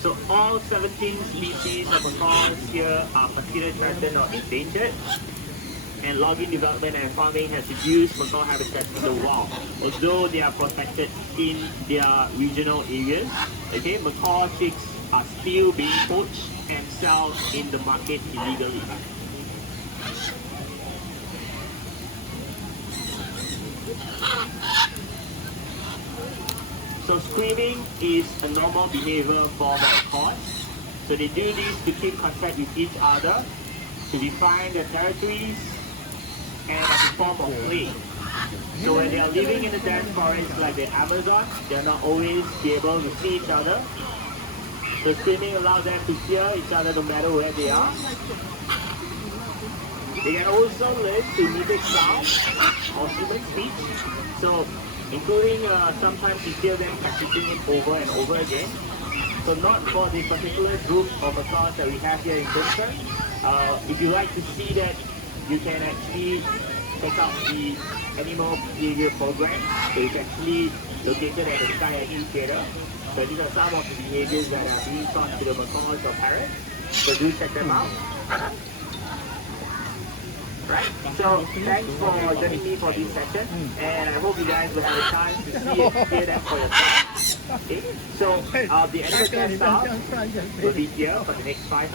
So all 17 species of macaws here are considered threatened or endangered. And logging development and farming has reduced macaw habitats in the wild, although they are protected in their regional areas. Okay, macaw chicks are still being poached and sold in the market illegally. So screaming is a normal behavior for macaws. So they do this to keep contact with each other, to define their territories, and as a form of play. So when they are living in the dense forest like the Amazon, they are not always be able to see each other. So screaming allows them to hear each other no matter where they are. They can also learn to mimic sound or human speech. So including sometimes you hear them practicing it over and over again. So not for the particular group of macaws that we have here in Brisbane. If you like to see that, you can actually check out the animal behavior program. So it's actually located at the Sky Aggie Theatre. So these are some of the behaviors that are being taught to the macaws or parrots. So do check them out. Right? So thanks for joining me for this session, and I hope you guys will have a chance to see it, hear them for yourself. Okay? So the animal care staff will be here for the next 5